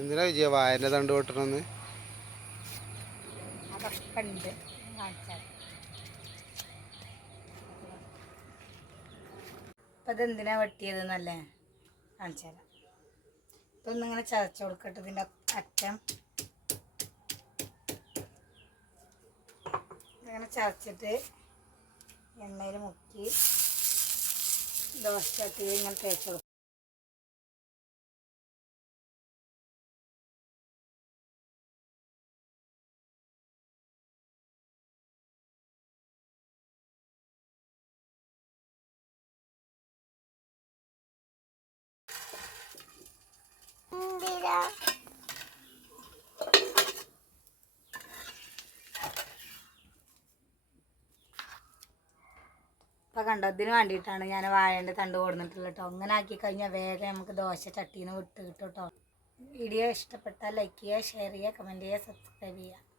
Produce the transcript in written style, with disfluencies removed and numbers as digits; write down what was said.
എന്തിനാ വിജയ വായന തണ്ട് വെട്ടണമെന്ന്? അതൊക്കെ ഉണ്ട്, കാണിച്ചാൽ. അപ്പം ഇതെന്തിനാ വെട്ടിയതെന്നല്ലേ കാണിച്ചു തരാം. ഇപ്പം ഒന്നിങ്ങനെ ചതച്ച് കൊടുക്കട്ടെ ഇതിൻ്റെ അറ്റം. ഇങ്ങനെ ചതച്ചിട്ട് എണ്ണയിൽ മുക്കി ദോശ ചട്ടിയിൽ ഇങ്ങനെ തേച്ച് കൊടുക്കും. അപ്പം കണ്ടോ, ഇതിന് വേണ്ടിയിട്ടാണ് ഞാൻ വാഴേൻ്റെ തണ്ട് കൊടുത്തിട്ടുള്ളത് കേട്ടോ. അങ്ങനെ ആക്കി കഴിഞ്ഞാൽ വേഗം നമുക്ക് ദോശ ചട്ടിയിൽ നിന്ന് വിട്ട് കിട്ടും കേട്ടോ. വീഡിയോ ഇഷ്ടപ്പെട്ടാൽ ലൈക്ക് ചെയ്യുക, ഷെയർ ചെയ്യുക, കമൻറ്റ് ചെയ്യുക, സബ്സ്ക്രൈബ് ചെയ്യുക.